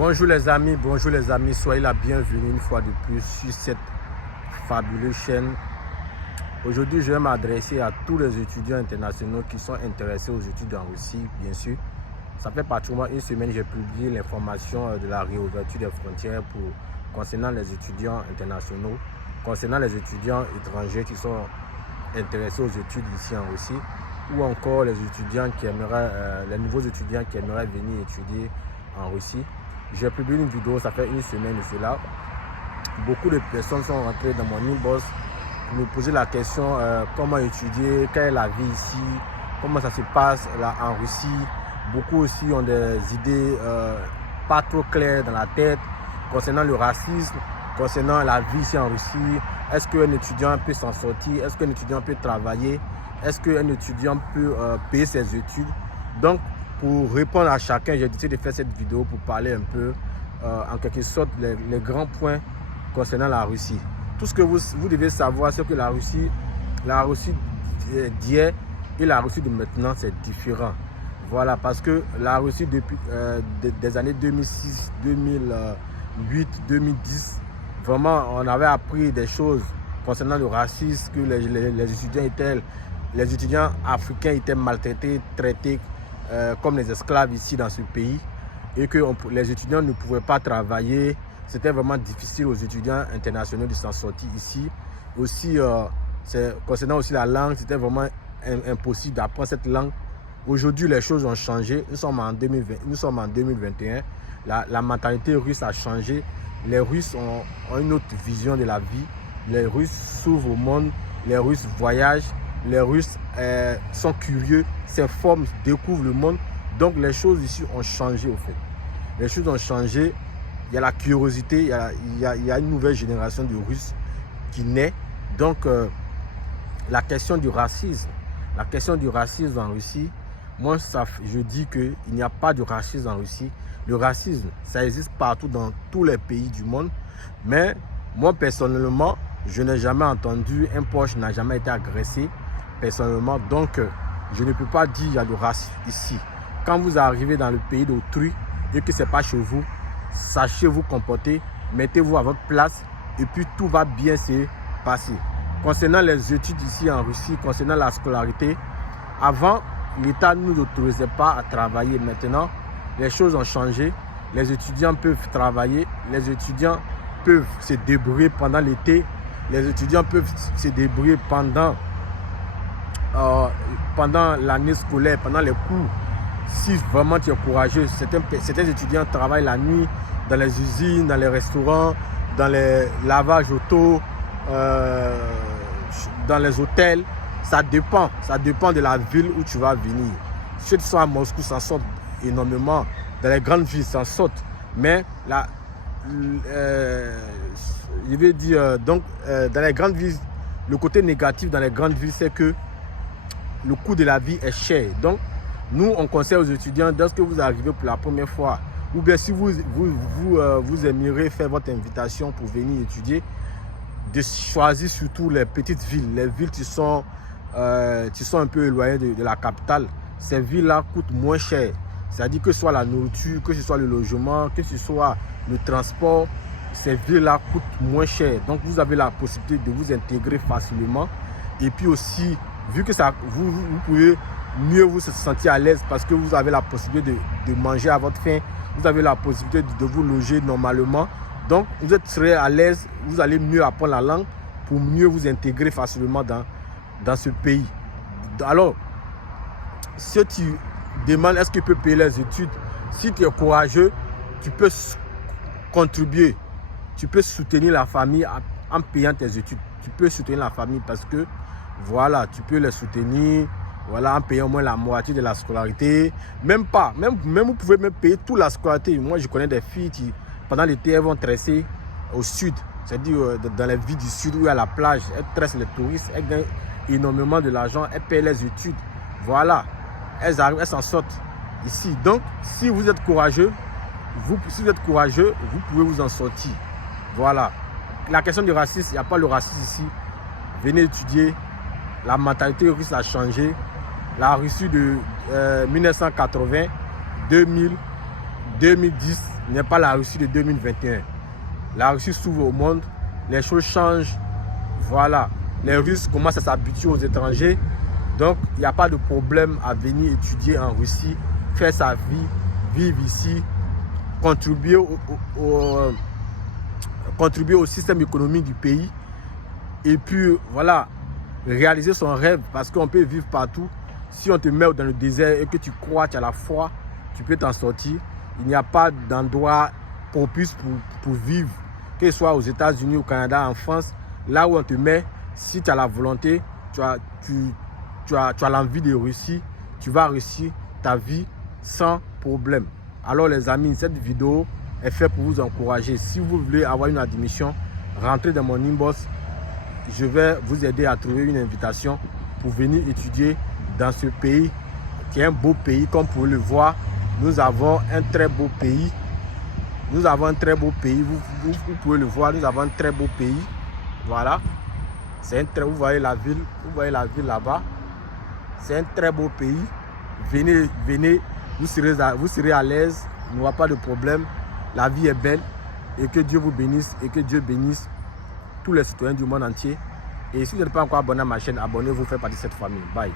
Bonjour les amis, soyez la bienvenue une fois de plus sur cette fabuleuse chaîne. Aujourd'hui, je vais m'adresser à tous les étudiants internationaux qui sont intéressés aux études en Russie, bien sûr. Ça fait pratiquement une semaine que j'ai publié l'information de la réouverture des frontières concernant les étudiants internationaux, concernant les étudiants étrangers qui sont intéressés aux études ici en Russie, ou encore les étudiants qui aimeraient, les nouveaux étudiants qui aimeraient venir étudier en Russie. J'ai publié une vidéo, ça fait une semaine de cela. Beaucoup de personnes sont rentrées dans mon inbox pour me poser la question comment étudier, quelle est la vie ici, comment ça se passe là en Russie. Beaucoup aussi ont des idées pas trop claires dans la tête concernant le racisme, concernant la vie ici en Russie. Est-ce qu'un étudiant peut s'en sortir? Est-ce qu'un étudiant peut travailler? Est-ce qu'un étudiant peut payer ses études? Donc, pour répondre à chacun, j'ai décidé de faire cette vidéo pour parler un peu, en quelque sorte, les grands points concernant la Russie. Tout ce que vous devez savoir, c'est que la Russie d'hier et la Russie de maintenant, c'est différent. Voilà, parce que la Russie, depuis des années 2006, 2008, 2010, vraiment, on avait appris des choses concernant le racisme, que les étudiants africains étaient maltraités, traités comme les esclaves ici dans ce pays, et que les étudiants ne pouvaient pas travailler. C'était vraiment difficile aux étudiants internationaux de s'en sortir ici. Aussi, concernant aussi la langue, c'était vraiment impossible d'apprendre cette langue. Aujourd'hui, les choses ont changé. Nous sommes en 2021. La mentalité russe a changé. Les Russes ont une autre vision de la vie. Les Russes s'ouvrent au monde. Les Russes voyagent. Les Russes sont curieux, s'informent, découvrent le monde. Donc les choses ici ont changé au fait. Les choses ont changé. Il y a la curiosité, il y a une nouvelle génération de Russes qui naît. Donc la question du racisme en Russie, moi je dis qu'il n'y a pas de racisme en Russie. Le racisme, ça existe partout dans tous les pays du monde. Mais moi personnellement, je n'ai jamais entendu, un Porsche n'a jamais été agressé. Personnellement, donc je ne peux pas dire qu'il y a de racisme ici. Quand vous arrivez dans le pays d'autrui et que ce n'est pas chez vous, sachez vous comporter, mettez-vous à votre place et puis tout va bien se passer. Concernant les études ici en Russie, concernant la scolarité, avant l'État ne nous autorisait pas à travailler. Maintenant, les choses ont changé. Les étudiants peuvent travailler, les étudiants peuvent se débrouiller pendant l'été, les étudiants peuvent se débrouiller pendant l'année scolaire, pendant les cours. Si vraiment tu es courageux, certains étudiants travaillent la nuit dans les usines, dans les restaurants, dans les lavages auto, dans les hôtels. Ça dépend de la ville où tu vas venir. Ceux qui sont à Moscou s'en sortent énormément. Dans les grandes villes, s'en sortent. Mais là, je vais dire, donc, dans les grandes villes, le côté négatif dans les grandes villes, c'est que le coût de la vie est cher. Donc, nous, on conseille aux étudiants, lorsque vous arrivez pour la première fois, ou bien si vous aimeriez faire votre invitation pour venir étudier, de choisir surtout les petites villes, les villes qui sont un peu éloignées de la capitale. Ces villes-là coûtent moins cher. C'est-à-dire que ce soit la nourriture, que ce soit le logement, que ce soit le transport, ces villes-là coûtent moins cher. Donc, vous avez la possibilité de vous intégrer facilement. Et puis aussi, vu que ça, vous pouvez mieux vous sentir à l'aise parce que vous avez la possibilité de manger à votre faim, vous avez la possibilité de vous loger normalement. Donc, vous êtes très à l'aise, vous allez mieux apprendre la langue pour mieux vous intégrer facilement dans ce pays. Alors, si tu demandes est-ce que tu peux payer les études, si tu es courageux, tu peux contribuer, tu peux soutenir la famille en payant tes études. Tu peux soutenir la famille parce que voilà, tu peux les soutenir, voilà, en payant au moins la moitié de la scolarité. Même vous pouvez même payer toute la scolarité. Moi, je connais des filles qui, pendant l'été, elles vont tresser au sud, c'est-à-dire dans les villes du sud où il y a la plage. Elles tressent les touristes, elles gagnent énormément de l'argent, elles payent les études. Voilà, elles arrivent, elles s'en sortent ici. Donc, si vous êtes courageux, vous pouvez vous en sortir. Voilà. La question du racisme, il n'y a pas le racisme ici. Venez étudier. La mentalité russe a changé. La Russie de 1980, 2000, 2010, n'est pas la Russie de 2021. La Russie s'ouvre au monde, les choses changent. Voilà, les Russes commencent à s'habituer aux étrangers. Donc, il n'y a pas de problème à venir étudier en Russie, faire sa vie, vivre ici, contribuer au système économique du pays. Et puis, voilà, réaliser son rêve parce qu'on peut vivre partout. Si on te met dans le désert et que tu crois, tu as la foi, tu peux t'en sortir. Il n'y a pas d'endroit propice pour vivre, que ce soit aux États-Unis, au Canada, en France. Là où on te met, si tu as la volonté, tu as l'envie de réussir, tu vas réussir ta vie sans problème. Alors les amis, cette vidéo est faite pour vous encourager. Si vous voulez avoir une admission, rentrez dans mon inbox. Je vais vous aider à trouver une invitation pour venir étudier dans ce pays qui est un beau pays. Comme vous pouvez le voir, nous avons un très beau pays. Nous avons un très beau pays. Vous pouvez le voir, nous avons un très beau pays. Voilà. Vous voyez la ville là-bas. C'est un très beau pays. Venez, vous serez à l'aise. Il n'y aura pas de problème. La vie est belle. Et que Dieu vous bénisse. Et que Dieu bénisse tous les citoyens du monde entier. Et si vous n'êtes pas encore abonné à ma chaîne, abonnez-vous, faites partie de cette famille. Bye.